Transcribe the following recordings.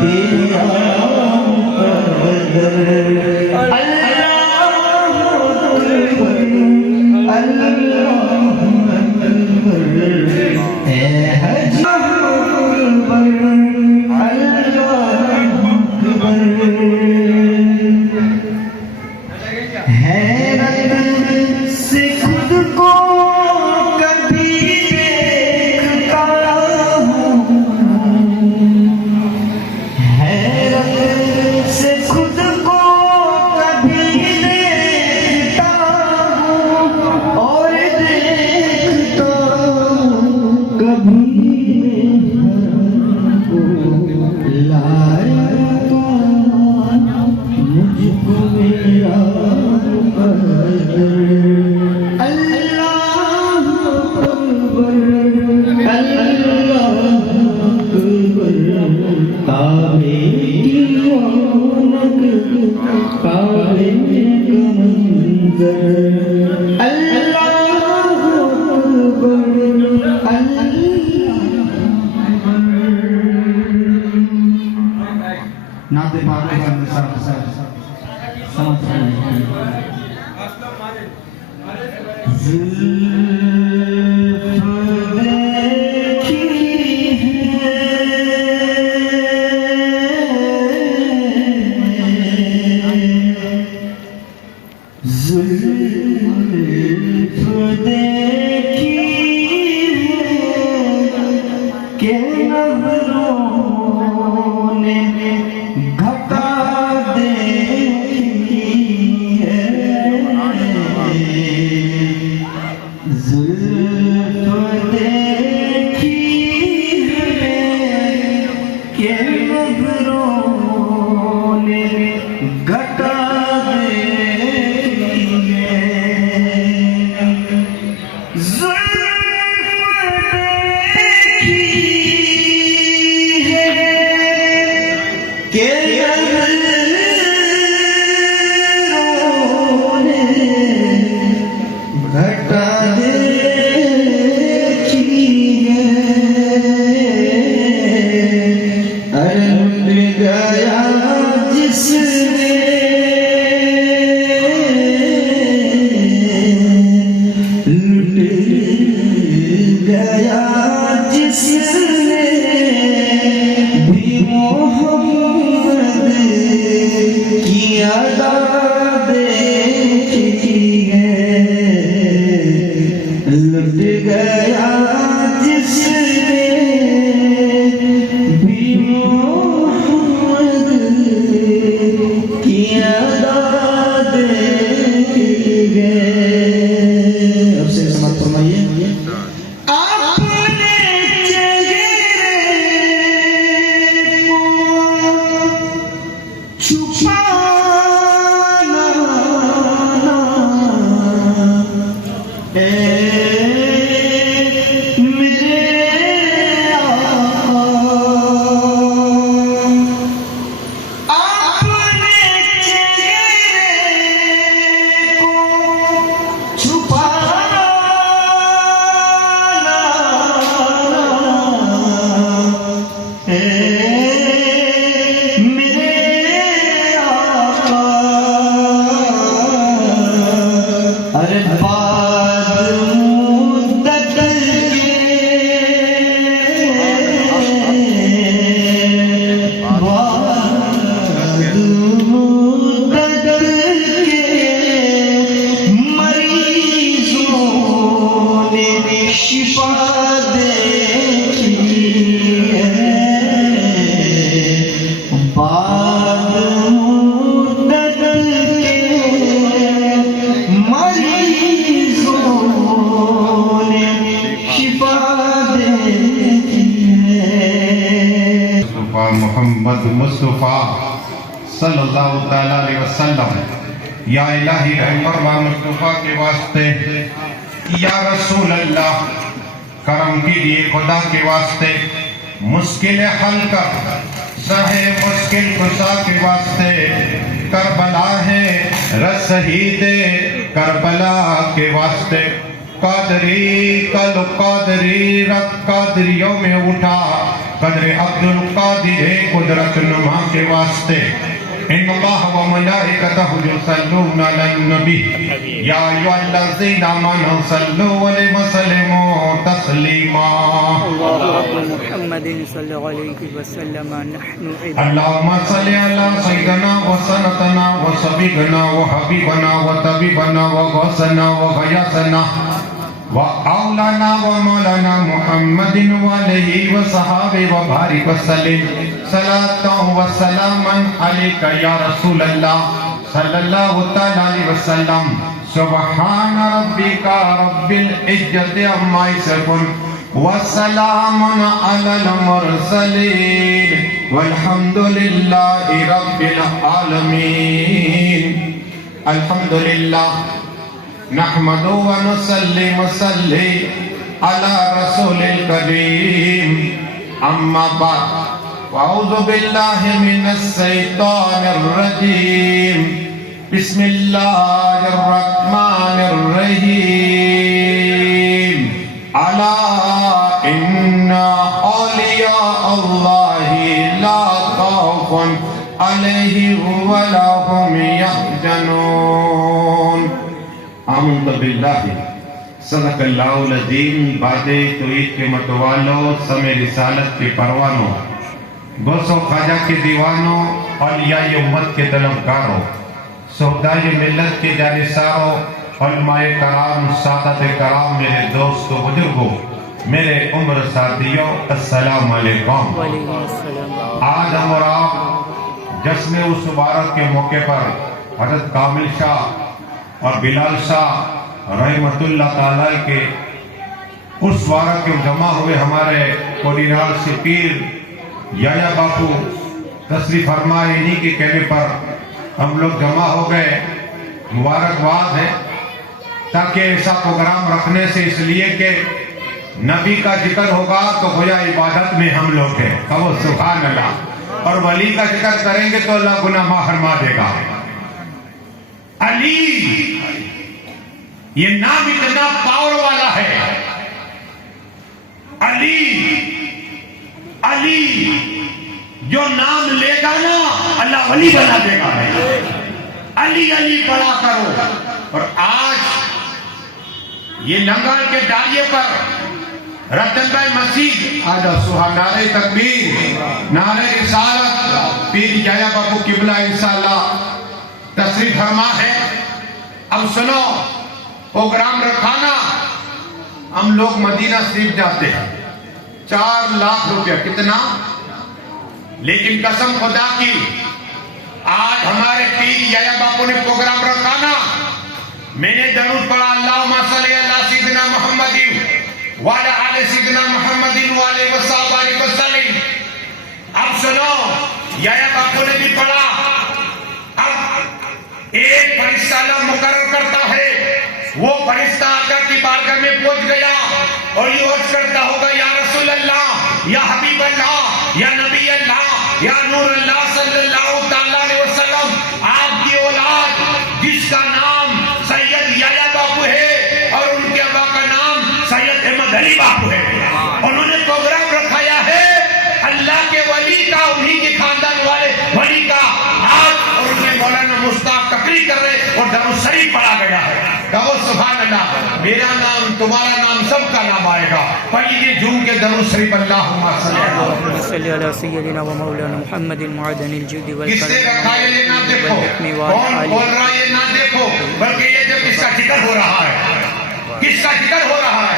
تیرا مقدر نعت پاک محمد مصطفیٰ صلی اللہ تعالیٰ علیہ وسلم، یا الہی رحم فرما مصطفیٰ کے واسطے، یا رسول اللہ کرم کیجئے خدا کے واسطے، مشکل حل کر سہے مشکل کشا کے واسطے، کربلا ہے رسید کربلا کے واسطے، قادری کل قادری رت قادریوں میں اٹھا، قدر عبد القادر قدرت نما کے واسطے ان اللہ و ملائکتہ یصلون علی النبی یا ایھا الذین آمنوا صلوا علیہ وسلموا تسلیما اللهم محمد صلی علیہ وسلم نحن عباد اللہم صلی علی سیدنا و سندنا و صبیبنا و حبیبنا و طبیبنا و غوثنا و غیاثنا و اولانا و مولانا محمد و علیہ و صحابہ و بارک وسلم صلاة و سلاما علیکہ یا رسول اللہ صلی اللہ تعالی علیہ وسلم سبحان ربک رب العزت عما یصفون وسلام علی المرسلین والحمد للہ رب العالمین الحمد للہ نحمد و نسلم علی رسول الکریم اما بعد واعوذ باللہ من الشیطان الرجیم بسم اللہ الرحمن الرحیم الا ان اولیاء اللہ لا خوف علیہم ولا هم یحزنون آمنت باللہ صدق اللہ العظیم باد توحید کے متوالو سمے رسالت کے پروانوں غوث و خواجہ کے دیوانوں اولیاء امت کے طلبگاروں شہدائے ملت کے جانثاروں علماء کرام سادات کرام میرے دوستوں بزرگوں میرے عمر ساتھیوں السلام علیکم وعلیکم السلام آج ہم اور آپ جشن اس مبارک کے موقع پر حضرت کامل شاہ اور بلال شاہ رحمت اللہ تعالی کے اس مبارک کے جمع ہوئے ہمارے کوڈینال سے پیر یایا باپو تشریف فرمائے انہی کے کہنے پر ہم لوگ جمع ہو گئے مبارکباد ہے تاکہ ایسا پروگرام رکھنے سے اس لیے کہ نبی کا ذکر ہوگا تو گویا عبادت میں ہم لوگ ہیں کہو سبحان اللہ اور ولی کا ذکر کریں گے تو اللہ گناہ معاف فرما دے گا علی یہ نام اتنا پاور والا ہے علی علی جو نام لے گا نا اللہ ولی بنا دے گا علی علی پڑھا کرو اور آج یہ لنگر کے ڈالیے پر رتن بھائی مسجد آج سبحان نعرہ تکبیر نعرہ رسالت پیر یایا باپو قبلہ انشاءاللہ تشریف فرما ہے اب سنو پروگرام رکھانا ہم لوگ مدینہ شریف جاتے ہیں 4 لاکھ روپیہ کتنا لیکن قسم خدا کی آج ہمارے پیر یایا باپو نے پروگرام رکھانا میں نے درود پڑھا اللہم صلی علی سیدنا محمد وعلی آل سیدنا محمد وعلی وصحبہ وسلم اب سنو یایا باپو نے بھی پڑھا اب ایک فرشتہ اللہ مقرر کرتا ہے وہ فرشتہ آقا کی بارگاہ میں پہنچ گیا اور یہ عرض کرتا ہوگا یا رسول اللہ یا حبیب اللہ یا نبی اللہ یا نور اللہ صلی اللہ علیہ وسلم آپ کی اولاد جس کا نام سید یایا باپو ہے اور ان کے ابا کا نام سید احمد علی باپو ہے انہوں نے پروگرام رکھایا ہے اللہ کے ولی کا انہی کے خاندان والے ولی کا آج اور انہیں مولانا مشتاق تقریر کر رہے اور درود شریف پڑھا گیا ہے کہو سبحان اللہ میرا نام تمہارا نام سب کا نام آئے گا پڑھیے جھوم کے درود شریف اللہم صلی علی سیدنا و مولانا محمد معدن الجود کس نے رکھا یہ نہ دیکھو کون بول رہا یہ نہ دیکھو بلکہ یہ جو کس کا ذکر ہو رہا ہے کس کا ذکر ہو رہا ہے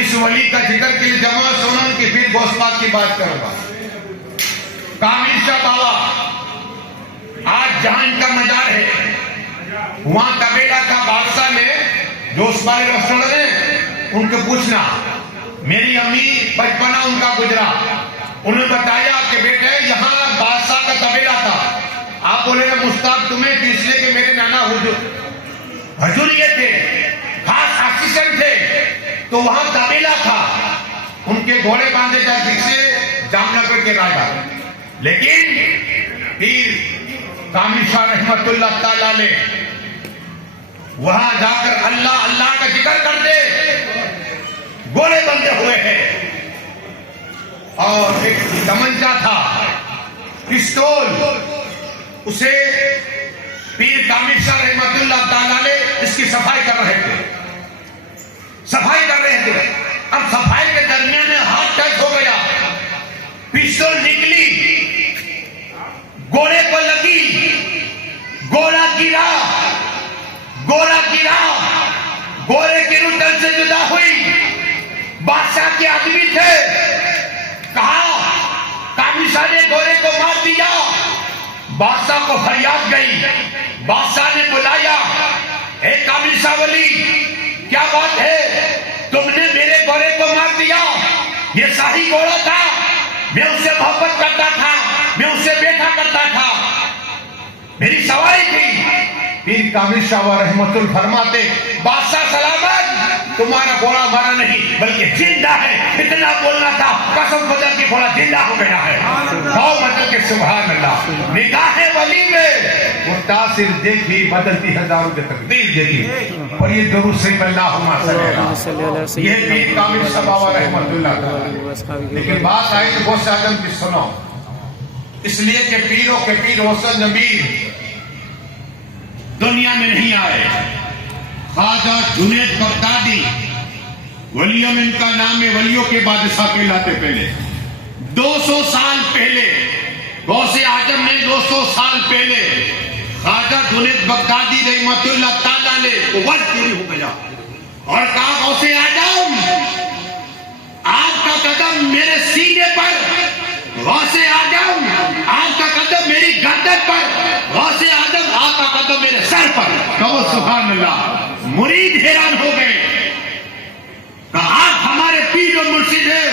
اس ولی کا ذکر کے لیے جمع سنن کی پھر گوسپات کی بات کروں گا کامل شاہ بابا آج جہاں ان کا مزار ہے وہاں قبیلہ کا بادشاہ نے جو اس بارے ریسٹورنٹ ہے ان کو پوچھنا میری امی بچپنا ان کا گزرا انہوں نے بتایا کہ بیٹے یہاں بادشاہ کا قبیلہ تھا آپ بولے نا مشتاق تمہیں اس لیے کہ میرے نانا حضور یہ تھے خاص اسسٹنٹ تھے تو وہاں قبیلہ تھا ان کے گھوڑے باندھے جاتے سے جام نگر کے راجا لیکن پیر کامل شاہ رحمت اللہ تعالی علیہ وہاں جا کر اللہ اللہ کا ذکر کرتے گھوڑے بندھے ہوئے ہیں اور ایک تمنچا تھا پستول اسے پیر کامل شاہ رحمت اللہ تعالیٰ نے اس کی صفائی کر رہے تھے، اب صفائی کے درمیان میں ہاتھ ٹچ ہو گیا، پستول نکلی، گھوڑے کو لگی، گھوڑا گرا، گھوڑے کی روح تن سے جدا ہوئی، بادشاہ کے آدمی تھے، کہا کامل شاہ نے گھوڑے کو مار دیا، بادشاہ کو فریاد گئی، بادشاہ نے بلایا، اے کامل شاہ ولی کیا بات ہے، تم نے میرے گھوڑے کو مار دیا، یہ شاہی گھوڑا تھا، میں اس سے محبت کرتا تھا، میں اس سے بیٹھا کرتا تھا، میری سواری تھی۔ پیر کامل شاہ رحمت اللہ فرماتے بادشاہ سلامت، تمہارا گھوڑا مارا نہیں بلکہ زندہ ہے، اتنا بولنا تھا، قسم خدا کی گھوڑا زندہ ہو گیا ہے۔ مطلب کہ سبحان اللہ، نگاہ ولی میں وہ تاثیر دیکھی، بدلتی ہزاروں کی تقدیر دیکھی، اور یہ درود شریف اللہم صلی اللہ، یہ پیر کامل شاہ رحمت اللہ تعالی۔ لیکن بات آئی تو غوث اعظم کی سنو، اس لیے کہ پیروں کے پیر حسن نبی دنیا میں نہیں آئے، خواجہ جنید بغدادی ولیوں میں ان کا نام ہے، ولیوں کے بادشاہ کہلاتے پہلے 200 سال پہلے غوث اعظم نے 200 سال پہلے خواجہ جنید بغدادی رحمت اللہ تعالیٰ نے وقت پوری ہو گیا اور کہا غوث اعظم آپ کا قدم میرے سینے پر، غوث اعظم آپ کا قدم میری گردن پر، غوث اعظم آپ کا قدم میرے سر پر۔ کہو سبحان اللہ، مرید حیران ہو گئے، کہا آپ ہمارے پیر و مرشد ہے،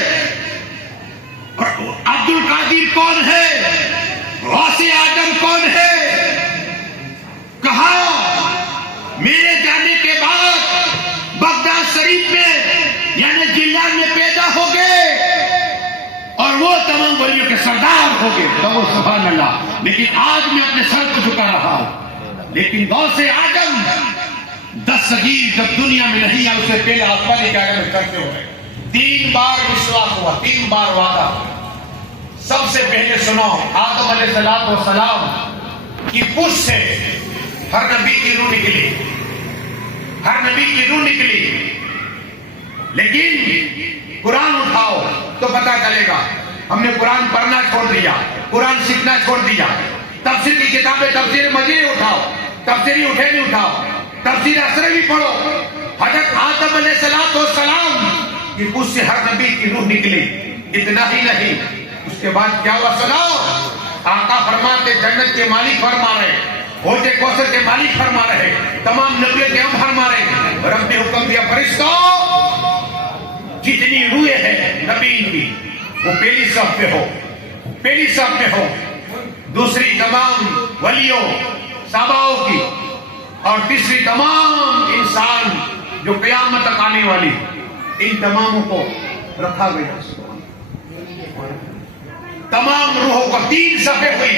عبد القادر کون ہے، غوث اعظم کون ہے؟ کہا میرے جانے کے بعد بغداد شریف میں یعنی جیلان میں پیدا ہو گئے اور وہ تمام ولیوں کے سردار ہو گئے۔ کہو سبحان اللہ، لیکن آج میں اپنے سر کو جھکا رہا ہوں، لیکن غوث اعظم دستگیر جب دنیا میں نہیں آیا، اسے پہلے آسمانی جگہ میں کرتے ہوئے 3 بار وشواس ہوا، 3 بار وعدہ۔ سب سے پہلے سنو، آدم علیہ السلام کی پوچھ سے ہر نبی کی روح نکلی، ہر نبی کی روح نکلی، لیکن قرآن اٹھاؤ تو پتہ چلے گا۔ ہم نے قرآن پڑھنا چھوڑ دیا، قرآن سیکھنا چھوڑ دیا، تفسیر کی کتابیں، تفسیر مجید اٹھاؤ، تفسیری اٹھے نہیں اٹھاؤ، تفسیر اسرے بھی پڑھو۔ حضرت آدم علیہ السلام کی پوچھ سے ہر نبی کی روح نکلی، اتنا ہی نہیں، اس کے بعد کیا ہوا سناؤ، آقا فرماتے جنت کے مالک فرما رہے، حوض کوثر کے مالک فرما رہے، تمام نبیوں کے ہم فرما رہے، رب نے حکم دیا فرشتوں جتنی روحیں ہیں نبی کی وہ پہلی صف پہ ہو، پہلی صف پہ ہو، دوسری تمام ولیوں صحاباؤں کی، اور تیسری تمام انسان جو قیامت تک آنے والی، ان تماموں کو رکھا گیا۔ تمام روحوں کو 3 صفیں ہوئی،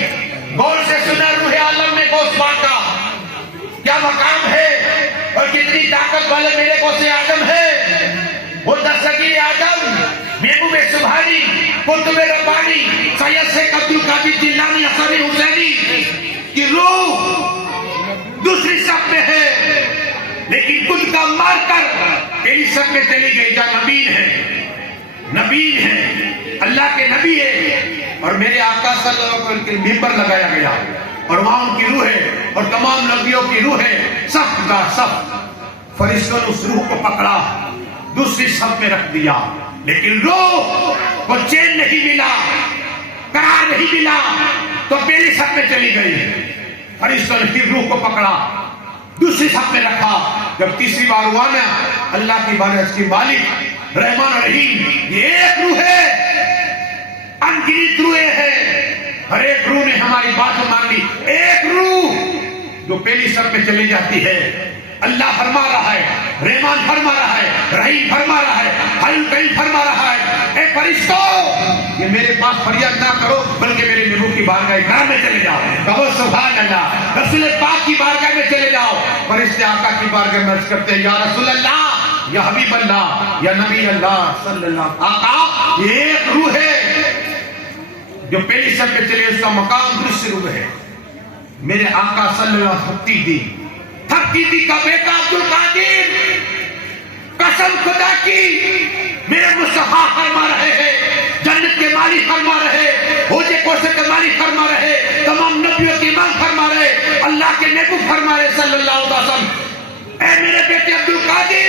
غور سے سنا روح عالم میں غوث پاک کا کیا مقام ہے اور کتنی طاقت والے میرے غوث اعظم ہے۔ وہ دستگیر اعظم، محبوب سبحانی، قطب ربانی، سید شیخ عبد القادر جیلانی حسنی حسینی کی روح دوسری صف میں ہے، لیکن کل کا مار کر پہلی صف میں چلی گئی، جہاں نبی ہے، اللہ کے نبی ہے، اور میرے آقا صلی اللہ علیہ وسلم کے ممبر لگایا گیا، اور وہاں ان کی روح ہے اور تمام نبیوں کی روح ہے، صف کا صف۔ فرشتوں نے اس روح کو پکڑا، دوسری صف میں رکھ دیا، لیکن روح کو چین نہیں ملا، قرار نہیں ملا، تو پہلی صف میں چلی گئی۔ فرشتوں نے پھر روح کو پکڑا، دوسری صف میں رکھا، جب تیسری بار ہوا نا، اللہ کی بارش کی مالک رحمان رحیم، یہ ایک روح ہے، انگنت روحیں ہیں، ہر ایک روح نے ہماری بات مان لی، ایک روح جو پہلی صف میں چلی جاتی ہے، اللہ فرما رہا ہے، رحمان فرما رہا ہے، رحیم فرما رہا ہے، حی القیوم فرما رہا ہے، اے فرشتوں یہ میرے پاس فریاد نہ کرو بلکہ میرے نبی کی بارگاہ کرام میں چلے جاؤ، کہو سبحان اللہ، رسول پاک کی بارگاہ میں چلے جاؤ۔ فرشتے آقا کی بارگاہ میں عرض کرتے ہیں یا رسول اللہ، یا حبیب اللہ، یا نبی اللہ صلی اللہ، آقا یہ ایک روح ہے جو پہلی سب کے چلے اس کا مقام درست روح ہے. میرے آقا صلی اللہ علیہ وسلم تھکتی تھی کا بیٹا عبد القادر قسم خدا کی میرے مصطفیٰ فرما رہے ہیں جنت کے مالک فرما رہے حوض کوثر کے مالک فرما رہے تمام نبیوں کے امام فرما رہے اللہ کے محبوب فرما رہے صلی اللہ علیہ وسلم اے میرے بیٹے عبد القادر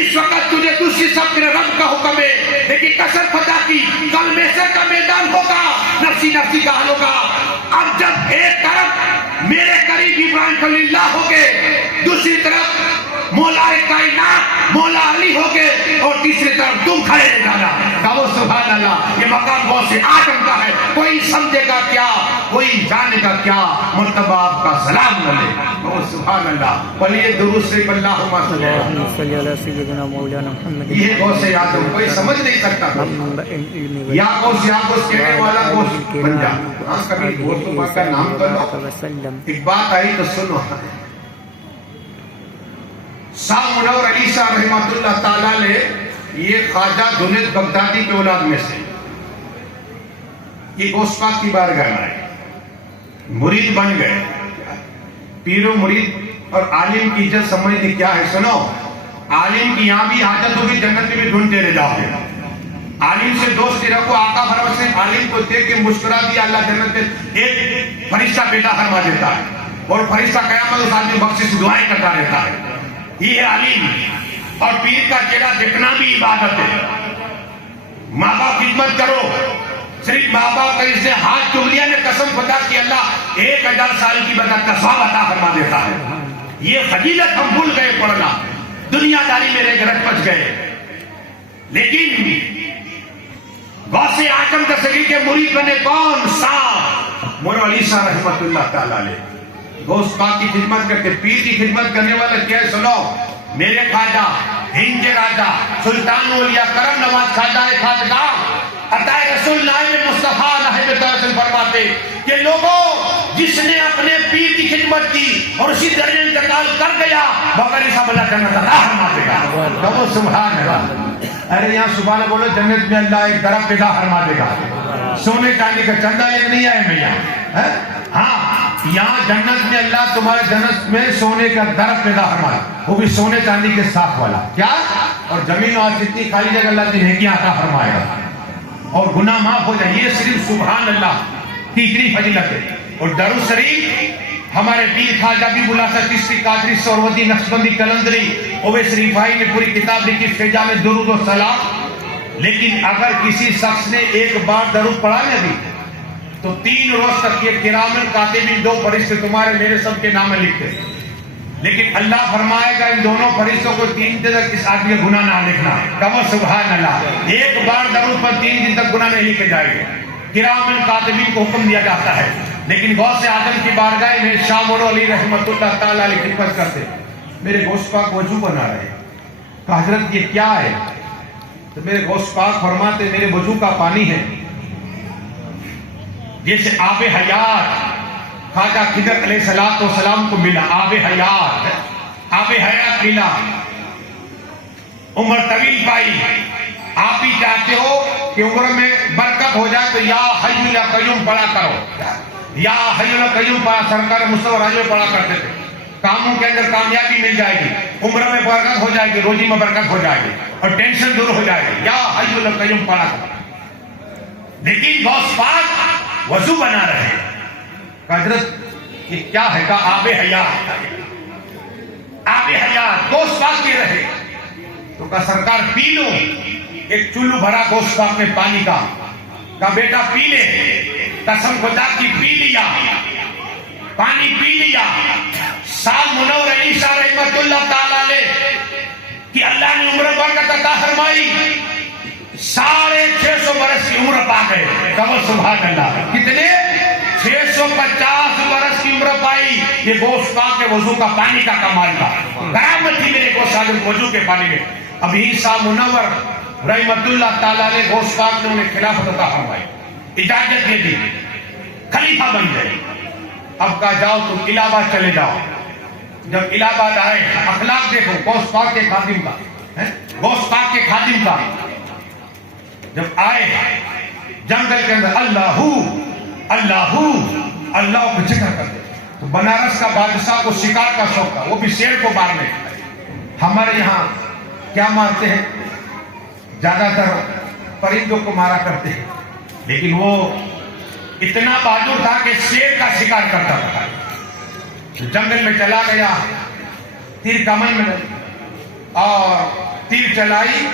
اس وقت تجھے دوسری سب میرے رب کا حکم ہے لیکن قسم خدا کی کل محشر کا میدان ہوگا نفسی نفسی کا حال ہوگا. اب جب ایک طرف میرے قریب ابراہیم خلیل اللہ ہو گئے دوسری طرف مولا کائنات مولا علی ہو گئے اور تیسری طرف تم کھڑے رہ جانا. کہو سبحان اللہ. یہ مقام بہت سے آدم کا ہے کوئی سمجھے گا کیا کوئی جانے گا کیا مرتبہ آپ کا سلام ملے. کہو سبحان اللہ. پڑھیے درود شریف اللہم صلی علی سیدنا مولانا محمد. یہ غوث سے آدم کوئی سمجھ نہیں سکتا یا غوث کہنے والا غوث بن جا. کبھی غوث کا نام کر لو. ایک بات آئی تو سنو. شاہ منور علی شاہ رحمۃ اللہ تعالیٰ نے یہ خواجہ جنید بغدادی کے اولاد میں سے یہ غوث پاک کی بارگاہ میں آئے مرید بن گئے. پیر و مرید اور عالم کی عزت سمجھتے کیا ہے سنو. عالم کی یہاں بھی حاجت ہوگی جنت میں بھی ڈھونڈتے رہ جاؤ گے. عالم سے دوستی رکھو. آقا فرماتے ہیں عالم کو دیکھ کے مسکرا دیا اللہ جنت میں ایک فرشتہ پیدا فرما دیتا ہے اور فرشتہ قیامت اس آدمی بخشش دعائیں کرتا رہتا ہے. یہ ہے عالم. اور پیر کا چہرہ دیکھنا بھی عبادت ہے. ماں باپ خدمت کرو. صرف ماں باپ کا اس سے ہاتھ چوم لیا نے قسم خدا کی اللہ 1000 سال کی بدت کا ثواب عطا فرما دیتا ہے. یہ فضیلت ہم بھول گئے پڑھنا. دنیا داری میں رہ گرج بچ گئے. لیکن غوث اعظم تصویر کے مرید بنے کون؟ صاحب مولا علی شاہ رحمۃ اللہ تعالی علیہ. غوث پاک کی خدمت کرتے. پیر کی خدمت کرنے والا کیا ہے سنو. میرے خواجہ ہند کے راجہ سلطان اولیاء کرم نواز خواجہ خواجگاہ عطا رسول نائب مصطفیٰ نائب تعظیم فرماتے کہ لوگوں جس نے اپنے پیر کی خدمت کی اور اسی درجے انتقال کر گیا مگر اس اللہ جنت عطا فرما دے گا. کہو سبحان اللہ. ارے یہاں سبحان بولو. جنت میں اللہ ایک درخت پیدا فرما دے گا. سونے چاندی کا چندہ لے نہیں آئے میں یہاں. ہاں یہاں جنت میں اللہ تمہارے جنت میں سونے کا درخت پیدا فرمائے وہ بھی سونے چاندی کے ساتھ والا. کیا؟ اور زمین اور جتنی خالی جگہ اللہ کی نیکیاں عطا فرمائے گا اور گناہ معاف ہو جائے. یہ صرف سبحان اللہ کی اتنی فضیلت ہے. اور درود شریف ہمارے پیر خواجہ بھی بلاسا چشتی قادری سہروردی نقشبندی کلندری اویس رفاعی نے پوری کتاب لکھی فیضا میں درود و سلام. لیکن اگر کسی شخص نے ایک بار درود پڑھا نا بھی تو 3 روز تک یہ کرامن کاتبین 2 فرشتے تمہارے میرے سب کے نام لکھتے. لیکن اللہ فرمائے گا ان دونوں فرشتوں کو 3 دن تک اس آدمی کا گناہ نہ لکھنا. کہو سبحان اللہ. ایک بار درود پر 3 دن تک گناہ نہیں لکھے جائیں گے. کرامن کاتبین کو حکم دیا جاتا ہے. لیکن غوث اعظم کی بارگاہ میں شاہ مولا علی رحمۃ اللہ تعالیٰ علیہ خدمت کرتے. میرے غوث پاک وضو بنا رہے کہ حضرت یہ کیا ہے؟ تو میرے غوث پاک فرماتے میرے وضو کا پانی ہے جیسے آب حیات خواجہ خضر علیہ السلام کو ملا. آب حیات ملا. عمر طویل پائی. آپ ہی چاہتے ہو کہ عمر میں برکت ہو جائے تو یا حی یا قیوم پڑھا کرو. یا حی یا قیوم پڑھا سرکار مصطفیٰ راجو پڑھا کرتے تھے. کاموں کے اندر کامیابی مل جائے گی. عمر میں برکت ہو جائے گی. روزی میں برکت ہو جائے گی اور ٹینشن دور ہو جائے گی. یا حی یا قیوم پڑھا کرو. لیکن غوث پاک وضو بنا رہے ہیں. حضرت یہ کیا ہے؟ کہ آب حیات. آب حیات غوث پاک کے رہے تو کہ سرکار پی لو. ایک چلو بھرا غوث پاک میں پانی کا. کہ بیٹا پی لے. قسم خدا کی پی لیا. پانی پی لیا. شاہ منور علی شاہ رحمۃ اللہ تعالی علیہ کہ اللہ نے عمر برکت عطا فرمائی. 650 برس کی عمر پا گئے. کہو سبحان اللہ. کتنے؟ 650 برس کی عمر پائی. یہ غوث پاک کے وضو کا پانی کا کمال تھا. کرامت تھی میرے غوث اعظم وضو کے پانی میں. ابھی شاہ منور رحمت اللہ تعالیٰ نے غوث پاک نے انہیں خلافت عطا فرمائی. اجازت دے دی. خلیفہ بن گئے. اب کہا جاؤ تم الہ آباد چلے جاؤ. جب الہ آباد آئے اخلاق دیکھو غوث پاک کے خادم کا. غوث پاک کے خادم کا جب آئے جنگل کے اندر اللہ اللہ اللہ کا ذکر کرتے. تو بنارس کا بادشاہ کو شکار کا شوق تھا, وہ بھی شیر کو مارنے. ہمارے یہاں کیا مارتے ہیں, زیادہ تر پرندوں کو مارا کرتے ہیں, لیکن وہ اتنا بہادر تھا کہ شیر کا شکار کرتا تھا. جنگل میں چلا گیا, تیر کمن میں اور تیر چلائی,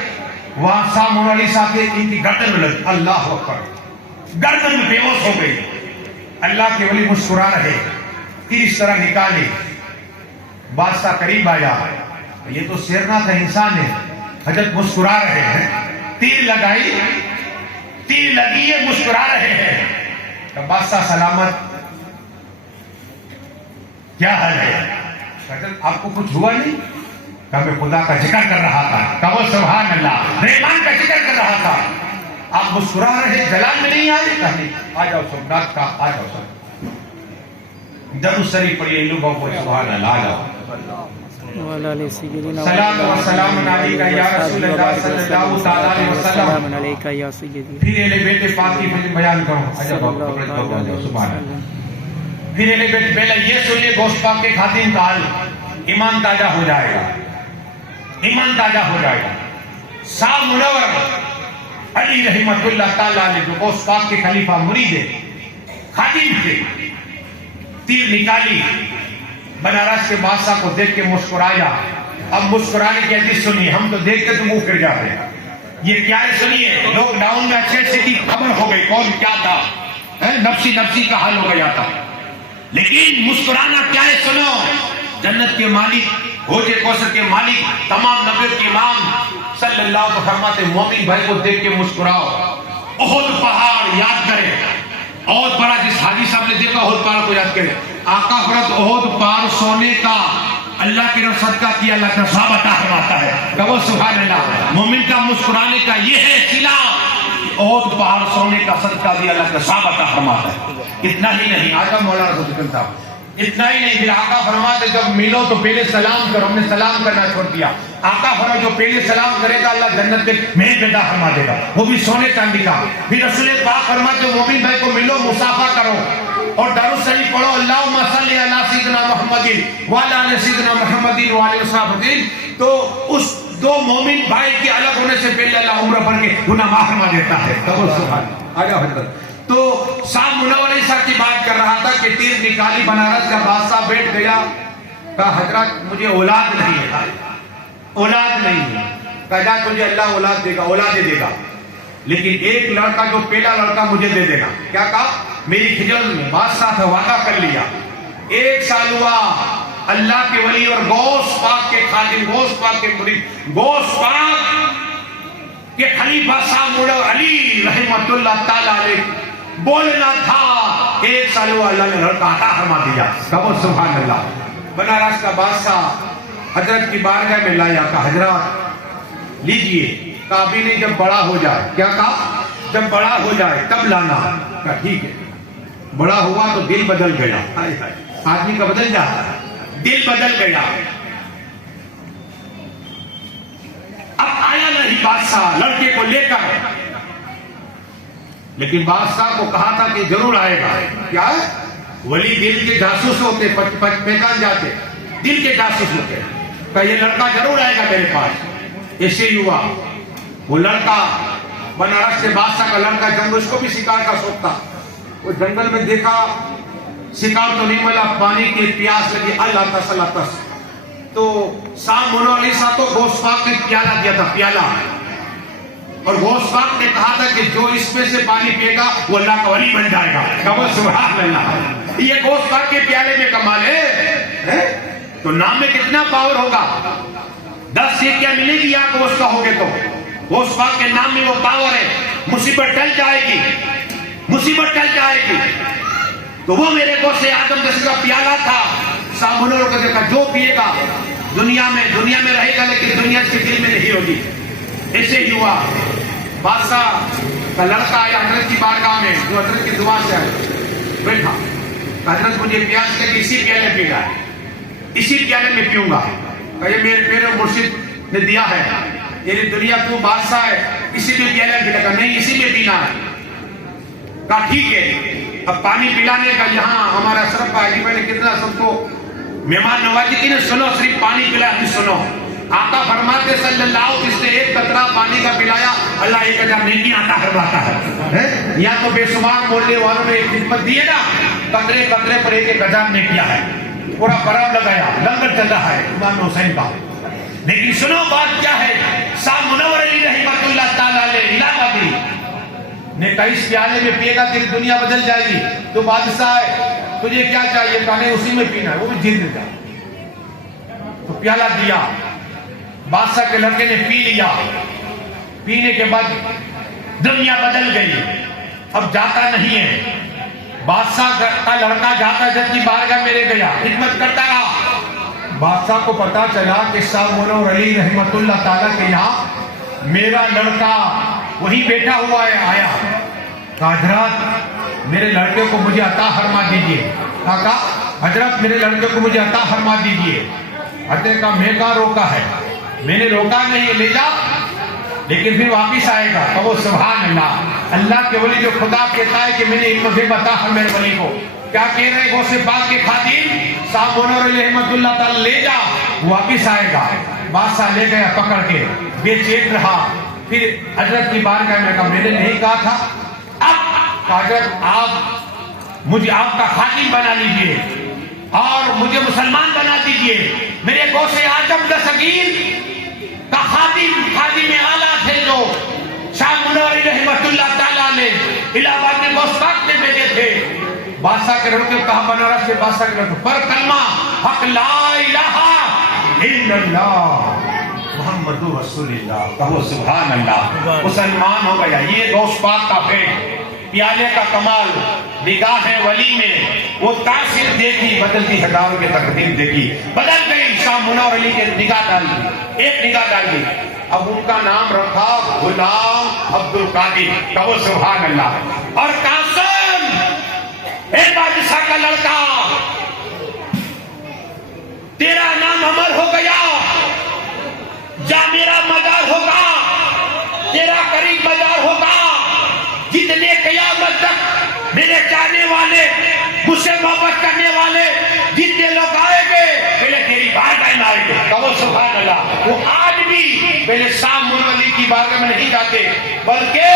وہاں سامنے والی ساتھی ان کی گردن میں لگی. اللہ اکبر, گردن میں بے ہوش ہو گئی. اللہ کے ولی مسکرا رہے, تیر اس طرح نکالی. بادشاہ قریب آیا, یہ تو شیرناک انسان ہے. حضرت مسکرا رہے ہیں, تیر لگائی, تیر لگی ہے, مسکرا رہے ہیں. تو بادشاہ سلامت, کیا حال ہے؟ حضرت آپ کو کچھ ہوا نہیں؟ کہ میں خدا کا ذکر کر رہا تھا. کہو سبحان اللہ, رحمان کا ذکر کر رہا تھا. آپ مسکرا رہے, جلال میں نہیں آئے؟ کہا آ جاؤ سب, رات کا آ جاؤ سب, درود شریف پڑھیے لوگوں کو. سبحان اللہ, آ جاؤ. سلام و سلام علیکہ یا رسول اللہ صلی اللہ تعالیٰ علیہ وسلم. پھر اہل بیت پاک کی بیان کرو. سبحان اللہ. پھر اہل بیت, پہلے یہ سنیے گوشت پاک کے خاتم کا حال, ایمان تازہ ہو جائے گا, ایمان تازہ ہو جائے گا. صاحب منور علی رحمت اللہ تعالیٰ علیہ جو گوشت پاک کے خلیفہ مرید خاتم تھے, تیر نکالی, بنارس کے بادشاہ کو دیکھ کے مسکرایا. اب مسکرانے کی حدیث سنیے, ہم تو دیکھ کے تو منہ پھر جاتے ہیں. یہ کیا ہے سنیے, لاک ڈاؤن میں اچھے سے کی خبر ہو گئی کون کیا تھا, نفسی نفسی کا حال ہو گیا تھا. لیکن مسکرانا کیا ہے سنو, جنت کے مالک, حوض کوثر کے مالک, تمام نبیوں کے امام صلی اللہ علیہ وسلم فرماتے مومن بھائی کو دیکھ کے مسکراؤ. احد پہاڑ یاد کرے, بہت بڑا, جس حاجی صاحب نے دیکھا احد پہاڑ کو یاد کرے. آقا فرماتے احد پہاڑ سونے کا اللہ کے رب صدقہ کیا, اللہ کا ثواب عطا فرماتا ہے. کہو سبحان اللہ. مومن کا مسکرانے کا یہ ہے صلہ, احد پہاڑ سونے کا صدقہ دیا, اللہ کا ثواب عطا فرماتا ہے. اتنا ہی نہیں, آقا مولانا رسول صاحب, اتنا ہی نہیں, پھر آقا فرماتے جب ملو تو پہلے سلام کرو. ہم نے سلام کرنا چھوڑ دیا. آقا فرماتے جو پہلے سلام کرے گا اللہ جنت کے محل پیدا فرما دے گا, وہ بھی سونے چاندی کا. پھر رسول پاک فرماتے مومن بھائی کو ملو, مصافحہ کرو اور درود شریف پڑھو, اللہم صلی علی سیدنا محمد وعلی آل سیدنا محمد وعلی وصحبہ. تو اس دو مومن بھائی کے الگ ہونے سے پہلے اللہ عمرہ بھر کے گناہ معاف فرما دیتا ہے. آگے حضرت تو صاحب منور علی صاحب کی بات کر رہا تھا کہ تیر نکالی, بنارس کا بادشاہ بیٹھ گیا. کہا حضرت مجھے اولاد نہیں ہے, اولاد نہیں ہے. کہا تجھے اللہ اولاد دے گا, اولاد دے گا, لیکن ایک لڑکا جو پہلا لڑکا مجھے دے دے گا. کیا کہا, میری کھجر میں بادشاہ تھا, وعدہ کر لیا. 1 سال ہوا, اللہ کے ولی اور غوث پاک کے خادم, غوث پاک کے مرید, غوث پاک کے خلیفہ صاحب منور علی رحمت اللہ تعالیٰ علیہ بولنا تھا. 1 سال ہوا, اللہ نے لڑکا عطا فرما دیا. کہو سبحان اللہ. بنارس کا بادشاہ حضرت کی بارگاہ میں لایا. کہا حضرت لیجئے. کہا ابھی نہیں, جب بڑا ہو جائے. کیا کہا, جب بڑا ہو جائے تب لانا. کہا ٹھیک ہے. بڑا ہوا تو دل بدل گیا. آدمی کا بدل جاتا ہے, دل بدل گیا. اب آیا نہیں بادشاہ لڑکے کو لے کر, لیکن بادشاہ کو کہا تھا کہ ضرور آئے گا. کیا ہے, ولی دل کے جاسوس ہوتے, پہچان جاتے, دل کے جاسوس ہوتے. کہ یہ لڑکا ضرور آئے گا میرے پاس. ایسے ہی ہوا, وہ لڑکا بنارس سے بادشاہ کا لڑکا, جنگل, اس کو بھی شکار کا شوق تھا. وہ جنگل میں دیکھا شکار تو نہیں ملا, پانی کی پیاس لگی, اللہ تسلا تس. تو صاحب منور علی صاحب کو غوث پاک نے پیالہ دیا تھا, پیالہ, اور غوث پاک نے کہا تھا کہ جو اس میں سے پانی پیے گا وہ اللہ کا ولی بن جائے گا. کہو سبحان اللہ. یہ غوث پاک کے پیالے میں کمال ہے. تو نام میں کتنا پاور ہوگا. 10 سیکیاں ملے گی آپ غوث کا ہوگے تو. غوث پاک کے نام میں وہ پاور ہے. مصیبت ٹل جائے گی, مصیبت ٹل جائے گی. تو وہ میرے غوث آدم جس کا پیالہ تھا, صاحب منور کو دیکھا جو پیے گا دنیا میں رہے گا, لیکن دنیا اس کے دل میں نہیں ہوگی. ایسے ہی ہوا. بادشاہ کا لڑکا آیا حضرت کی بارگاہ میں, جو حضرت کی دعا سے آئے, بیٹھا. حضرت مجھے پیاس لگی, اسی پیالے پی گا, اسی پیالے میں پیوں گا. یہ میرے مرشد نے دیا ہے, تیری دنیا تو بادشاہ ہے, اسی میں پیالے میں پینا. نہیں, اسی میں پینا ہے. کہا ٹھیک ہے، اب پانی پلانے کا یہاں ہمارا اشرف حاجی بھائی نے کتنا سب کو مہمان نوازی کی، نے سنو صرف پانی پلا نہیں سنو، آقا فرماتے صلی اللہ علیہ وسلم، جس نے ایک قطرہ پانی کا پلایا اللہ 1000 نیکی عطا فرماتا ہے۔ یا تو بے شمار بولنے والوں نے ایک خدمت دی ہے نا، قطرے قطرے پر 1000 نیکیاں ہے، پورا پراب لگایا، لنگر چل رہا ہے امام حسین کا۔ لیکن سنو بات کیا ہے، شاہ منور علی رحمۃ اللہ تعالی علیہ الہٰ نے کہا اس پیالے میں پیے گا تیری دنیا بدل جائے گی، تو بادشاہ ہے تجھے کیا چاہیے، کہا نہیں اسی میں پینا ہے، وہ بھی جیت دیتا۔ تو پیالہ دیا، بادشاہ کے لڑکے نے پی لیا، پینے کے بعد دنیا بدل گئی، اب جاتا نہیں ہے، بادشاہ کا لڑکا جاتا جب کی بارگاہ میرے گیا، خدمت کرتا رہا۔ بادشاہ کو پتا چلا کہ شاہ منور علی رحمت اللہ تعالیٰ کے یہاں میرا لڑکا وہی بیٹھا ہوا ہے، آیا، کہا حضرت میرے لڑکے کو مجھے عطا فرما دیجئے۔ کہا حضرت میرے لڑکے کو مجھے عطا فرما دیجئے۔ حضرت نے کہا میں کہاں روکا ہے، میں نے روکا نہیں، لے جا، لیکن پھر واپس آئے گا۔ کہو سبحان اللہ، اللہ کے ولی جو خدا کہتا ہے کہ میں نے ایک مذہب عطا ہے میرے ولی کو، کیا کہہ رہے غوث پاک کے خادم شاہ منور علی رحمۃ اللہ تعالی، لے جا، واپس آئے گا۔ بادشاہ لے گیا پکڑ کے، بے چین رہا، پھر حضرت کی بارگاہ میں کہا میں نے نہیں کہا تھا، اب حضرت آپ مجھے آپ کا خادم بنا لیجئے اور مجھے مسلمان بنا دیجئے۔ میرے غوث اعظم دستگیر کا خادم اعلیٰ تھے جو شاہ منور علی رحمۃ اللہ تعالیٰ علیہ الہ آباد میں غوث پاک نے بھیجے تھے۔ بادشاہ کے لڑکے کہا بنارس سے، بادشاہ کے لڑکے پر کلمہ حق لا الہ الا اللہ محمد رسول اللہ، کہو سبحان اللہ، مسلمان ہو گیا۔ یہ غوث پاک کا فیض، پیالے کا کمال، نگاہ ولی میں وہ تاثیر دیکھی، بدلتی ہزاروں کی تقدیر دیکھی، بدل گئی۔ شاہ منور علی کے نگاہ ڈال دی، ایک نگاہ ڈال دی، اب ان کا نام رکھا غلام عبد القادر، کہو سبحان اللہ۔ اور قاسم ایک بادشاہ کا لڑکا، تیرا نام امر ہو گیا، جا میرا مزار ہوگا، تیرا قریب مزار ہوگا، جتنے قیامت تک میرے چاہنے والے، مجھ سے محبت کرنے والے جتنے لوگ آئیں گے پہلے تیری بارگاہ میں آئیں گے، کہو سبحان اللہ۔ وہ آج بھی پہلے شاہ منور علی کی بارگاہ میں نہیں جاتے، بلکہ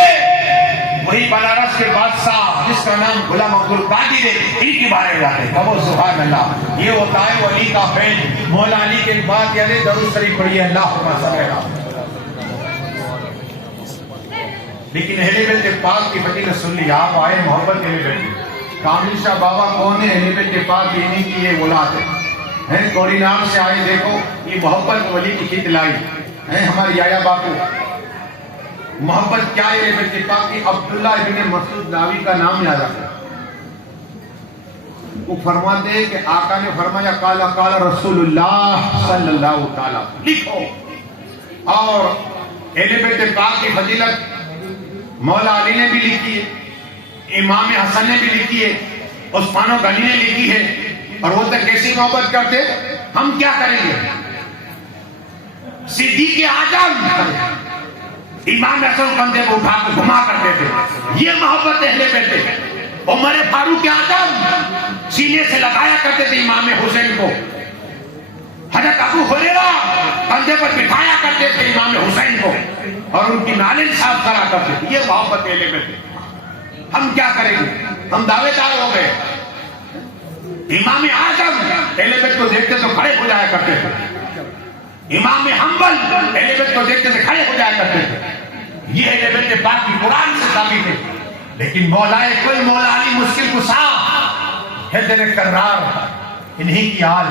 وہی بنارس کے بادشاہ جس کا نام غلام عبد القادر ہے، ان کی بارگاہ میں جاتے، کہو سبحان اللہ۔ یہ ہوتا ہے ولی کا فیض۔ مولا علی کے بعد یعنی درود شریف پڑھیے، اللہم صلی اللہ۔ لیکن اہل بیت پاک کی فضیلت سن لی، آپ آئے محبت اہل بیت۔ کامل شاہ بابا کون ہے؟ اہل بیت پاک انہی کی یہ اولاد ہے، کوڑی نام سے آئے، دیکھو یہ محبت ولی کی کھیت لائی ہے ہمارے یایا باپو۔ محبت کیا ہے اہل بیت پاک کی؟ عبداللہ ابن مسعود ناوی کا نام یاد رکھا، وہ فرماتے ہیں کہ آقا نے فرمایا قال قال رسول اللہ صلی اللہ تعالیٰ، لکھو۔ اور اہل بیت پاک کی فضیلت مولا علی نے بھی لکھی ہے، امام حسن نے بھی لکھی ہے، عثمان و غنی نے لکھی ہے، اور وہ تک کیسی محبت کرتے، ہم کیا کریں گے؟ صدیق اعظم امام حسن کندھے کو اٹھا کے گھما کرتے تھے، یہ محبت اہل بیت ہے۔ عمر فاروق اعظم سینے سے لگایا کرتے تھے امام حسین کو، حضرت ابو ہریرہ کندھے پر بٹھایا کرتے تھے امام حسین کو، اور ان کی نالیں صاف کرا کرتے تھے، یہ محبت اہل بیت ہے۔ ہم کیا کریں گے؟ ہم دعوے دار ہو گئے۔ امام اعظم اہل بیت کو دیکھتے تو کھڑے ہو جایا کرتے تھے، امام حنبل اہل بیت کو دیکھتے تھے کھڑے ہو جایا کرتے تھے، یہ اہل بیت پاک کی قرآن سے ثابت ہے۔ لیکن مولا کل مولا علی مشکل کشا حیدر کرار، انہی کی آل،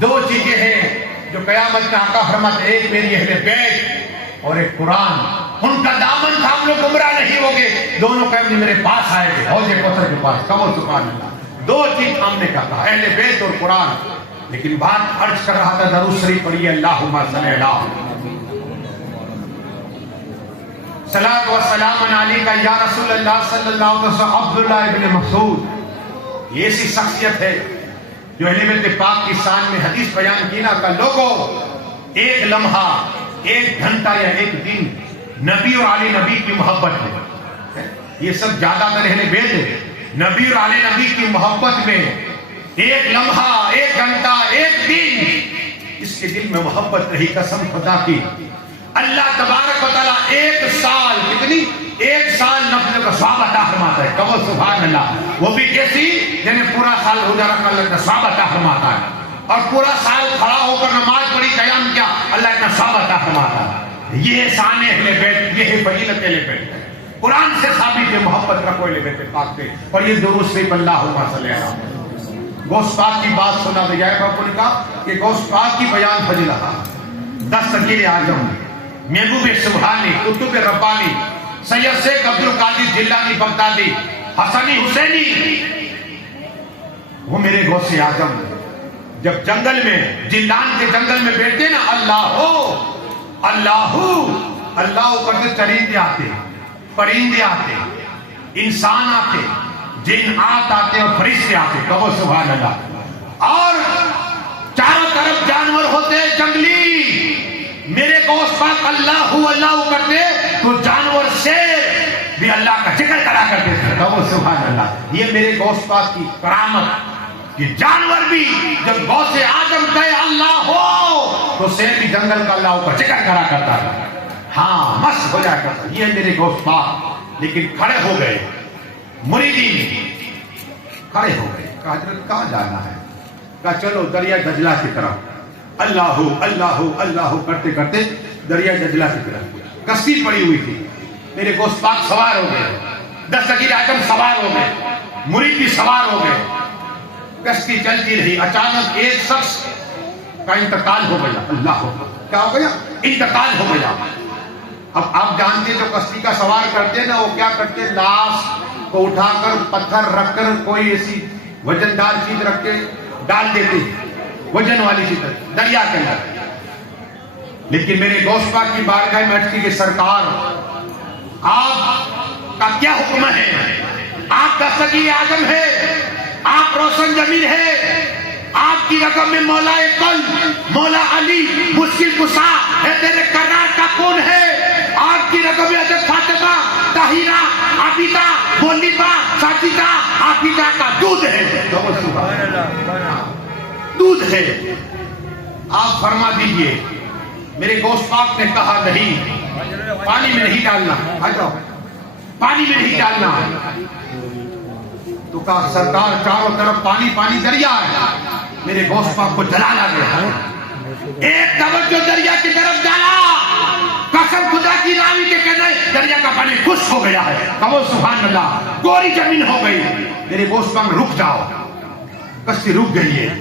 دو چیزیں ہیں جو قیامت میں آقا فرماتے، ایک میری اہل بیت اور ایک قرآن، ان کا دامن تھا، ہم لوگ گمراہ نہیں ہوگے، دونوں قیامت میرے پاس آئے گے، حوض کوثر کے پاس، کہو سبحان اللہ۔ دو چیز ہم نے کہا، اہل بیت اور قرآن۔ لیکن بات عرض کر رہا تھا، درود شریف پڑھیے، اللہم صلی اللہ۔ صلاۃ و سلام علیکہ یا رسول اللہ صلی اللہ علیہ وسلم۔ عبداللہ ابن مسعود یہ ایسی شخصیت ہے جو اہل بیت پاک کی شان میں حدیث بیان کی نا، کہ لوگوں ایک لمحہ، ایک گھنٹہ یا ایک دن نبی اور علی نبی کی محبت ہے، یہ سب زیادہ تر اہل بیت ہے. نبی اور آل نبی کی محبت میں ایک لمحہ، ایک گھنٹہ، ایک دن اس کے دل میں محبت رہی. قسم خدا کی اللہ تبارک و تعالیٰ ایک سال، کتنی؟ ایک سال نفل کا ثواب عطا فرماتا ہے. کہو سبحان اللہ. وہ بھی کیسی؟ یعنی پورا سال روزہ رکھا اللہ کا ثواب عطا فرماتا ہے، اور پورا سال کھڑا ہو کر نماز پڑھی، قیام کیا، اللہ کا ثواب عطا فرماتا ہے. یہ شان اہل بیت، یہ ہے فضیلت اہل بیت. قرآن سے ثابت ہے محبت رکھو اہل بیت پاک سے. اور یہ درود شریف اللہم صلی اللہ علیہ وسلم. غوث پاک کی بات سنا دیا ہے باپو نے کہا کہ غوث پاک کی بیان فضیلت 10 فقیر اعظم، محبوب سبحانی، قطب ربانی، سید شیخ عبد القادر جیلانی بغدادی، حسنی حسینی، وہ میرے غوث اعظم. جب جنگل میں، جیلان کے جنگل میں بیٹھتے نا، اللہ ہو اللہ ہو اللہ ہو کرتے، چرندے آتے، پرندے آتے، انسان آتے، جنات آتے اور فرشتے آتے. کہو سبحان اللہ. اور چاروں طرف جانور ہوتے جنگلی. میرے غوث پاک اللہ ہو اللہ ہو کرتے تو جانور سے بھی اللہ کا ذکر کرا کرتے تھے. کہو سبحان اللہ. یہ میرے غوث پاک کی کرامت کہ جانور بھی جب غوث اعظم کہے اللہ ہو تو شیر بھی جنگل کا اللہ کا ذکر کرا کرتا تھا. ہاں مست ہو جایا کرتا. یہ میرے غوث پاک. لیکن کھڑے ہو گئے مریدین، کھڑے ہو گئے. کہا حضرت کہاں جانا ہے؟ کہا چلو دریا دجلہ کی طرف. اللہ ہو اللہ ہو اللہ ہو کرتے کرتے دریا دجلہ کی طرف. کشتی پڑی ہوئی تھی. میرے غوث پاک سوار ہو گئے، 10 فقیر اعظم سوار ہو گئے، مرید بھی سوار ہو گئے. کشتی چلتی رہی. اچانک ایک شخص کا انتقال ہو گیا. اللہ ہو، کیا ہو گیا؟ انتقال ہو گیا. اب آپ جانتے جو کشتی کا سوار کرتے نا، وہ کیا کرتے؟ لاش کو اٹھا کر پتھر رکھ کر کوئی ایسی وزندار چیز رکھ کے ڈال دیتے، وزن والی چیز دریا کے اندر. لیکن میرے غوث پاک کی بارگاہ میں عرض کی کہ سرکار آپ کا کیا حکم ہے؟ آپ 10 فقیر اعظم ہے، آپ روشن ضمیر ہے، آپ کی رقم میں مولا کل، مولا علی، مشکل کشا ہے، تیرے کرار کا کون ہے؟ آپ کی رقم میں حضرت فاطمہ، طاہرہ، عابدہ، مونیبہ، ساجدہ، عابدہ کا دودھ ہے. دودھ ہے. آپ فرما دیجئے. میرے غوث پاک نے کہا نہیں، پانی میں نہیں ڈالنا. آ جاؤ، پانی میں نہیں ڈالنا. تو کہا سرکار چاروں طرف پانی پانی دریا ہے. میرے غوث پاک کو جلال آ گیا. ایک توجہ دریا کی طرف ڈالا. قسم خدا کی راوی کے کہنے دریا کا پانی خشک ہو گیا ہے. کہو سبحان اللہ. کوری زمین ہو گئی. میرے غوث پاک رک جاؤ. کشتی رک گئی ہے.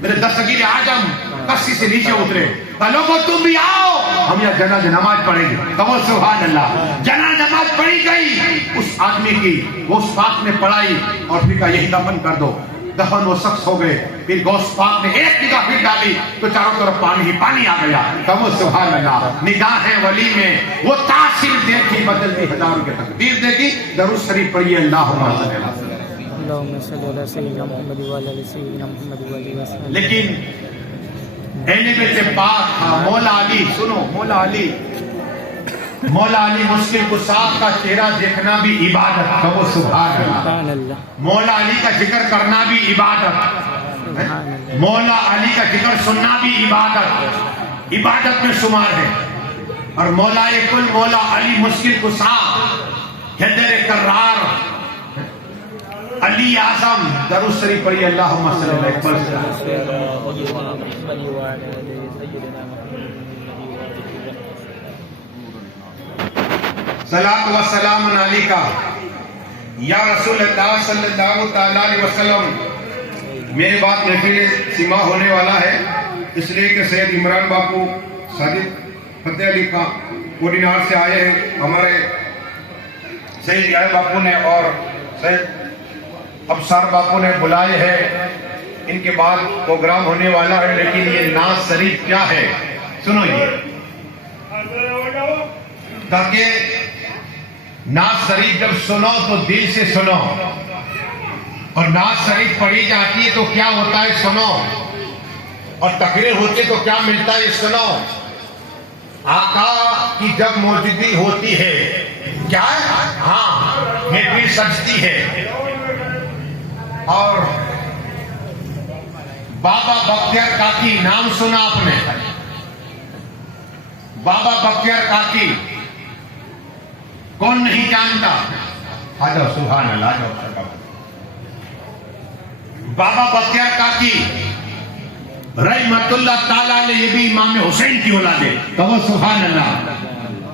میرے 10 فقیر اعظم کشتی سے نیچے اترے. لوگوں تم بھی آؤ، ہم یہاں جنازہ نماز پڑھیں گے. کہو سبحان اللہ. جنازہ نماز پڑھی گئی. اس آدمی کی غوث پاک نے پڑھائی اور پھر کہا یہی دفن کر دو. دفن وہ شخص ہو گئے. پھر غوث پاک نے ایک نگاہ پھر ڈالی تو چاروں طرف پانی ہی پانی آ گیا. کہو سبحان اللہ. نگاہیں ولی میں وہ تاثیر دیکھی بدلتی ہزاروں کے تقدیر دیکھی. درود شریف پڑھیے اللہم صلی اللہ علیہ وسلم. اللهم صل على سيدنا محمد وعلى ال سيدنا محمد وعلى وسلم. لیکن اہل بیت پاک تھا مولا علی. سنو، مولا علی، مولا علی مشکل کشا کا چہرہ دیکھنا بھی عبادت. کہو سبحان سبحان اللہ. اللہ. مولا علی کا ذکر کرنا بھی عبادت. مولا علی کا ذکر سننا بھی عبادت، عبادت میں شمار ہے. اور مولا کل مولا علی مشکل کشا، حیدر کرار، علی اعظم. درود شریف پڑھیے اللہم صلی اللہ علیہ وسلم. صلاۃ و سلام علیکہ یا رسول اللہ صلی اللہ تعالی علیہ وسلم. میرے بات محفل سما ہونے والا ہے، اس لیے کہ سید عمران باپو، صادق فتح علی خان کوڈینار سے آئے ہیں. ہمارے سید یار باپو نے اور سید ابصار باپو نے بلائے ہیں. ان کے بعد پروگرام ہونے والا ہے. لیکن یہ ناز شریف کیا ہے سنو. یہ تاکہ ناز شریف جب سنو تو دل سے سنو، اور ناز شریف پڑھی جاتی ہے تو کیا ہوتا ہے سنو، اور تقریر ہوتی ہے تو کیا ملتا ہے سنو. آقا کی جب موجودگی ہوتی ہے کیا ہے؟ ہاں میں بھی سجتی ہے. اور بابا بختیار کاکی نام سنا آپ نے؟ بابا بختیار کاکی کون نہیں جانتا؟ آ جاؤ سبحان اللہ، آ جاؤ. بابا بختیار کاکی رحمت اللہ تعالیٰ نے، یہ بھی امام حسین کی اولاد ہے. کہو سبحان اللہ.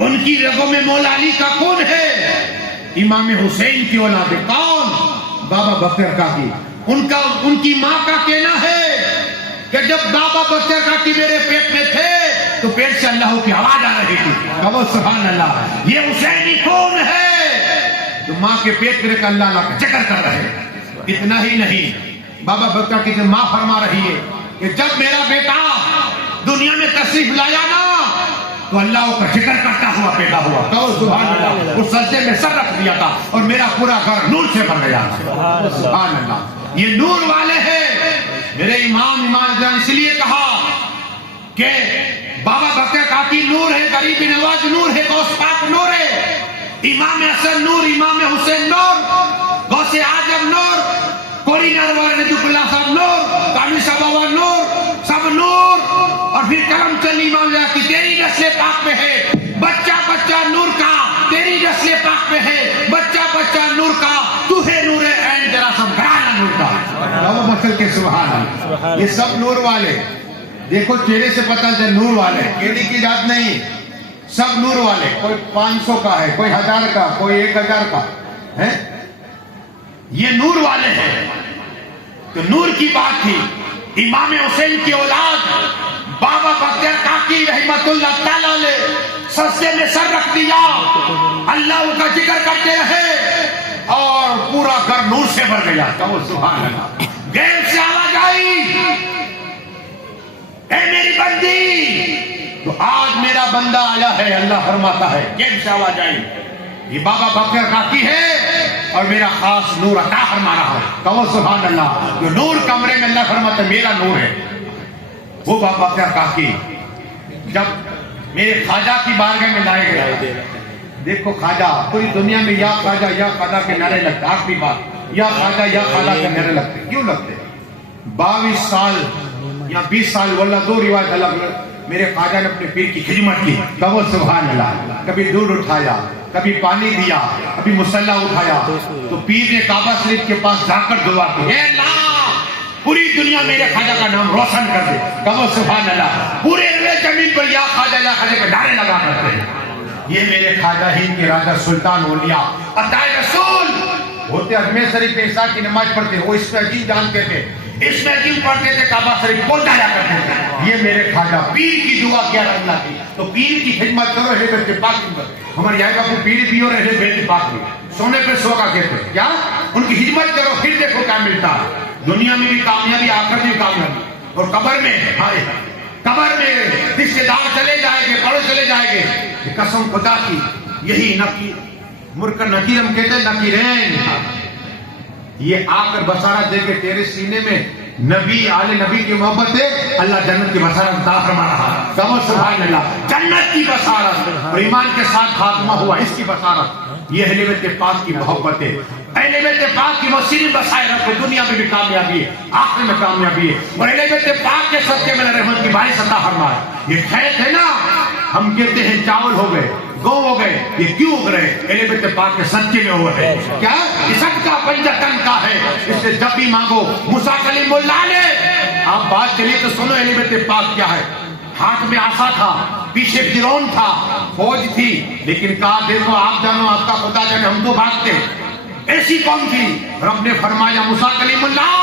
ان کی رگوں میں مولا علی کا کون ہے؟ امام حسین کی اولاد ہے. کون؟ بابا بختیار کاکی. ان کی ماں کا کہنا ہے کہ جب بابا بختیار کاکی میرے پیٹ میں تھے تو پیٹ سے اللہ کی آواز آ رہی تھی. کہو سبحان اللہ. یہ حسینی کون ہے؟ تو ماں کے پیٹ میں اللہ کا ذکر کر رہے. اتنا ہی نہیں، بابا بختیار کی ماں فرما رہی ہے کہ جب میرا بیٹا دنیا میں تشریف لایا نا تو اللہ کا ذکر کرتا ہوا پیدا ہوا. کہو سبحان اللہ. اس سجدے میں سر رکھ دیا تھا اور میرا پورا گھر نور سے بھر گیا. سبحان اللہ. یہ نور والے ہیں میرے امام جان. اس لیے کہا کہ بابا بختیار کاکی نور ہے، غریب نواز نور ہے، غوث پاک نور ہے، امام حسن نور، امام حسین نور، غوث اعظم نور، کوری نروار نجف اللہ صاحب نور، کامل صاحب بابا نور، سب نور. اور پھر کرم چند امام کی تیری نسل پاک میں ہے بچہ بچہ نور کا، تیری نسل پاک میں ہے بچہ بچہ نور کا، تو ہے نور عین جرا سب گھرانا نور کا. بابا مسل کے سبحان اللہ. یہ سب نور والے. دیکھو چہرے سے پتہ چل نور والے، کیلی کی ذات نہیں، سب نور والے. کوئی 500 کا ہے، کوئی 1000 کا، کوئی 1000 کا ہے. یہ نور والے ہیں. تو نور کی بات تھی. امام حسین کی اولاد بابا بختیار کاکی رحمت اللہ تعالیٰ نے سجدے میں سر رکھ دیا، اللہ کا ذکر کرتے رہے اور پورا گھر نور سے بھر گیا. کہو سبحان اللہ. غیب سے آواز آئی، اے میری بندی. تو آج میرا بندہ آیا ہے، اللہ فرماتا ہے. غیب سے آواز آئی، یہ بابا بختیار کاکی ہے اور میرا خاص نور عطا فرما رہا ہے. کہو سبحان اللہ. جو نور کمرے میں اللہ فرماتا ہے میرا نور ہے. وہ بابا بختیار کاکی جب میرے خواجہ کی بارگاہ میں لائے گئے، دیکھو خواجہ پوری دنیا میں یا خواجہ کے نعرے لگتے. آخری بات، یا خواجہ کے نعرے لگتے. کیوں لگتے؟ 22 سال یا 20 سال واللہ دو روایت الگ. میرے خواجہ نے اپنے پیر کی خدمت کی. کہو سبحان اللہ. کبھی دودھ اٹھایا، کبھی پانی دیا، کبھی مصلی اٹھایا. تو پیر نے کعبہ شریف کے پاس جا کر دعا کی، اے اللہ پوری دنیا میرے خواجہ کا نام روشن کر دے. کہو سبحان اللہ. پورے زمین پر یا خواجہ کے نعرے لگا کرتے ہیں. یہ میرے خواجہ ہند کے راجہ سلطان اولیاء عطائے رسول ہوتے اجمیر شریف میں عشاء کی نماز پڑھتے. وہ اس میں عجیب جانتے تھے، اس میں عجیب پڑھتے تھے، کعبہ شریف کو جایا کرتے تھے. یہ میرے خواجہ پیر کی دعا کیا اللہ کی. تو پیر کی خدمت کرو، اہل بیت پاک کی. ہمارے یہاں کا پیر بھی اور اہل بیت پاک بھی سونے پہ سوگا کہتے ہیں. کیا ان کی خدمت کرو، پھر دیکھو کیا ملتا ہے. دنیا میں بھی کامیابی، آخرت میں کامیابی. اور قبر میں رشتے دار چلے جائیں گے، پڑے چلے جائیں گے. قسم خدا کی یہی مرکر نکیرم کہتے ہیں، نکیرین. یہ آ کر بصارت دے کے تیرے سینے میں نبی آل نبی کی محبت ہے، اللہ جنت کی بصارت عطا فرما رہا ہے. کہو سبحان اللہ. جنت کی بصارت اور ایمان کے ساتھ خاتمہ ہوا، اس کی بصارت. یہ اہل بیت پاک کی محبت ہے. اہل بیت پاک کی مسیح بسائے رکھے. دنیا میں بھی کامیابی ہے، آخر میں کامیابی ہے. اور اہل بیت پاک کے صدقے میں رحمت کی بارش عطا فرمائے. یہ کھیت ہے نا، ہم کہتے ہیں چاول ہو گئے، گو ہو گئے، یہ کیوں اگ رہے؟ اہل بیت پاک کے صدقے میں ہوئے ہیں. کیا یہ سب کا پنجتن کا ہے. اس سے جب بھی مانگو. موسیٰ کلیم اللہ نے، آپ بات چلیے تو سنو اہل بیت پاک کیا ہے. ہاتھ میں عصا تھا، پیچھے فرعون تھا، فوج تھی، لیکن کہا دیکھو آپ جانو، آپ کا خدا جانے، ہم تو بھاگتے. ایسی قوم تھی. رب نے فرمایا موسیٰ کلیم اللہ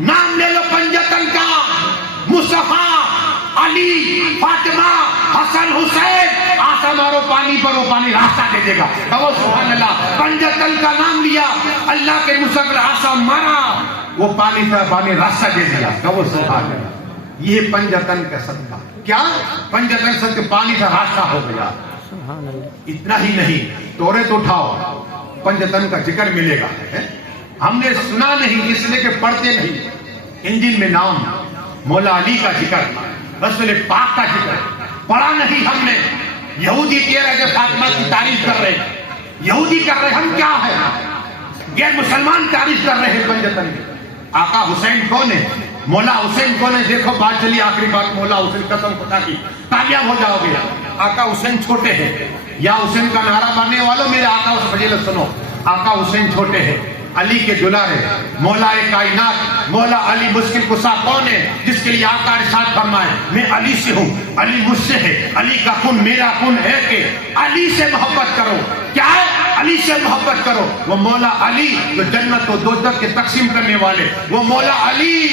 نام لے لو پنجتن کا، مصطفیٰ، علی، فاطمہ، حسن، حسین. آسا مارو پانی پر، وہ پانی راستہ دے دے گا. کہو سبحان اللہ. پنجتن کا نام لیا، اللہ کے مصطفیٰ آسا مارا، وہ پانی راستہ دے دیا. کہو سبحان اللہ. یہ پنجتن کا صدقہ. کیا پنجتن صدقہ پانی کا راستہ ہو گیا. اتنا ہی نہیں، توریت اٹھاؤ، پنجتن کا ذکر ملے گا. ہم نے سنا نہیں اس لیے کہ پڑھتے نہیں. انجیل میں نام مولا علی کا ذکر، رسول پاک کا ذکر پڑھا نہیں ہم نے. یہودی کہہ رہے کہ فاطمہ کی تعریف کر رہے ہیں، یہودی کر رہے ہم کیا ہے؟ غیر مسلمان تعریف کر رہے ہیں پنجتن کی. آقا حسین کون ہے؟ مولا حسین کون ہے؟ دیکھو بات چلی آخری بات مولا حسین قسم خدا کی کامیاب ہو جاؤ گے. آقا حسین چھوٹے ہیں. یا حسین کا نعرہ ماننے والوں میرے آقا اس فضیلت سنو. آقا حسین چھوٹے ہیں، علی کے دلارے، مولا کائنات مولا علی مشکل کشا کون ہے جس کے لیے آقا ارشاد فرمائے میں علی سے ہوں، علی مجھ سے ہے، علی کا خون میرا خون ہے کہ علی سے محبت کرو. کیا ہے؟ علی سے محبت کرو. وہ مولا علی جو جنت و دوزخ کے تقسیم کرنے والے، وہ مولا علی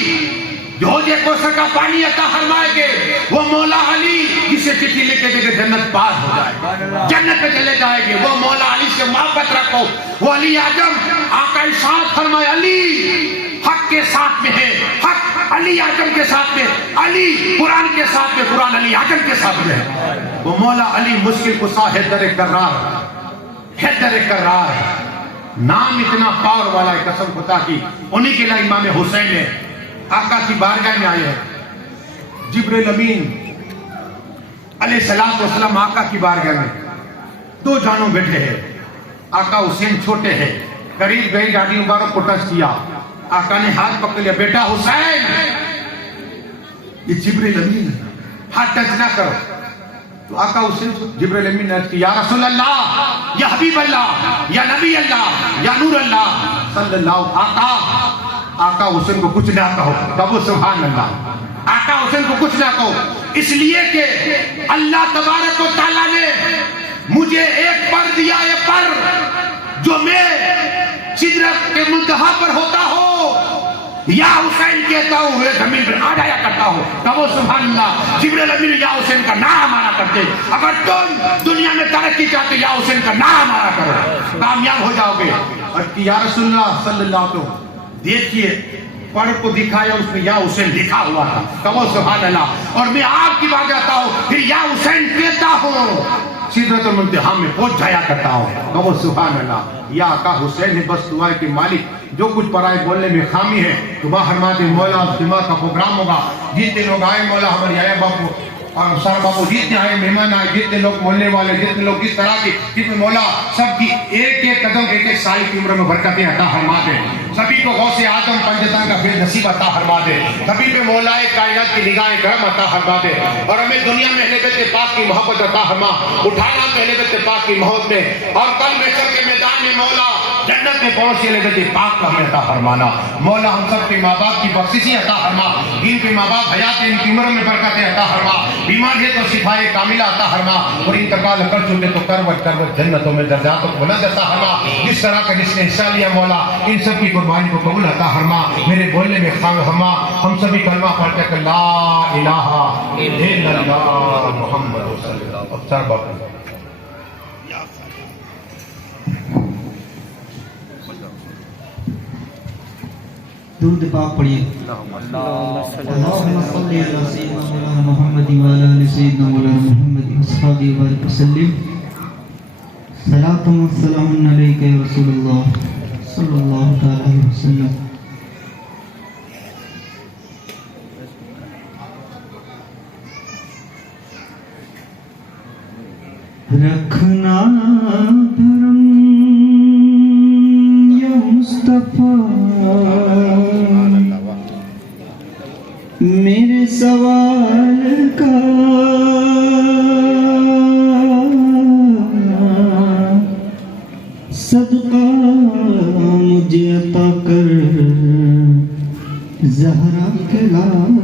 جو حوضے کوثر کا پانی عطا فرمائے گے، وہ مولا علی جسے چٹھی لکھ کے دے کے جنت پار ہو جائے، جنت پہ چلے جائے گے. وہ مولا علی سے محبت رکھو. وہ علی اعظم آقا ارشاد فرمائے علی حق کے ساتھ میں ہے، حق علی اعظم کے ساتھ میں، علی قرآن کے ساتھ میں، قرآن علی اعظم کے ساتھ میں ہے. وہ مولا علی مشکل کشا حیدر کرار، حیدر کرار نام اتنا پاور والا ہے قسم خدا کی. انہی کے لیے امام حسین ہے. آقا کی بارگاہ میں آئے ہیں جبریل امین علیہ السلام والسلام آقا کی بارگاہ میں دو جانوں بیٹھے ہیں. آقا حسین چھوٹے ہیں، قریب گئی ڈاڈی مبارک کو ٹچ کیا. آقا نے ہاتھ پکڑ لیا، بیٹا حسین یہ جبریل امین ہاتھ ٹچ نہ کرو. تو آقا حسین جبریل امین نے کہا یا رسول اللہ، یا حبیب اللہ، یا نبی اللہ، یا نور اللہ صلی اللہ. آقا حسین کو کچھ نہ کہو. کہو سبحان اللہ. آقا حسین کو کچھ نہ کہو اس لیے کہ اللہ تبارک و تعالیٰ نے مجھے ایک پر دیا ہے، پر جو میں سدرت کے منتہا پر ہوتا ہوں یا حسین کہتا ہوں وہ زمین پر آ جایا کرتا ہوں. کہو سبحان اللہ. جبریل امین یا حسین کا نام آنا کرتے. اگر تم دنیا میں ترقی چاہتے یا حسین کا نام آنا کرو، کامیاب ہو جاؤ گے. اور یا رسول اللہ صلی اللہ علیہ وسلم دیکھیے پڑھ کو دکھایا، اس میں یا حسین لکھا ہوا تھا. کہو سبحان اللہ. اور میں آپ کی بات جاتا ہوں پھر یا حسین کہتا ہوں، سدرۃ المنتہا میں پہنچ جایا کرتا ہوں. کہو سبحان اللہ. یا آقا حسین ہے بس دعائیں کے مالک. جو کچھ پرائے بولنے میں خامی ہے دعا فرماتے مولا. دماغ کا پروگرام ہوگا، جتنے لوگ آئے مولا ہمارے آیا باپو اور سر باپو جتنے آئے مہمان آئے، جتنے لوگ بولنے والے، جتنے لوگ کس طرح کے، جتنے مولا سب کی ایک ایک قدم ایک ایک سال کی عمر میں برکتیں عطا فرما دے. سبھی کو غوث اعظم پنجتن کا فیض نصیب عطا فرما دے. سبھی پہ مولا کائنات کی نگاہ کرم عطا فرما دے. اور ہمیں دنیا میں اہل بیت پاک کی محبت عطا فرما. اٹھانا اہل بیت پاک کی محبت میں، اور کل محشر کے میدان میں مولا جنت میں پہنچے اہل بیت پاک کا ہمیں عطا فرمانا. مولا ہم سب کے ماں باپ کی بخششیں عطا فرما. ان کے ماں باپ حیات ان کی عمر میں برکتیں عطا فرما. بیمار ہے تو شفائے کاملہ عطا فرما. اور انتقال کر چکے تو کروٹ کروٹ جنتوں میں درجات کو بلند عطا فرما. جس طرح کا جس نے حصہ لیا مولا ان سب کی قربانی کو قبول عطا فرما. میرے بولنے میں خام ہما ہم سبھی کلمہ پڑھتے کہ لا الہ الا اللہ محمد رسول اللہ. سر باپ درود پاک پڑھیے. اللہم صلی علی سیدنا مولانا محمد وعلی آل سیدنا مولانا محمد اصحابہ وبارک وسلم. صلاۃ و سلام علیک یا رسول اللہ صلی اللہ تعالی علیہ وسلم. رکھنا دھرم یا مصطفیٰ میرے سوال کا صدقہ مجھے عطا کر زہرا کے لال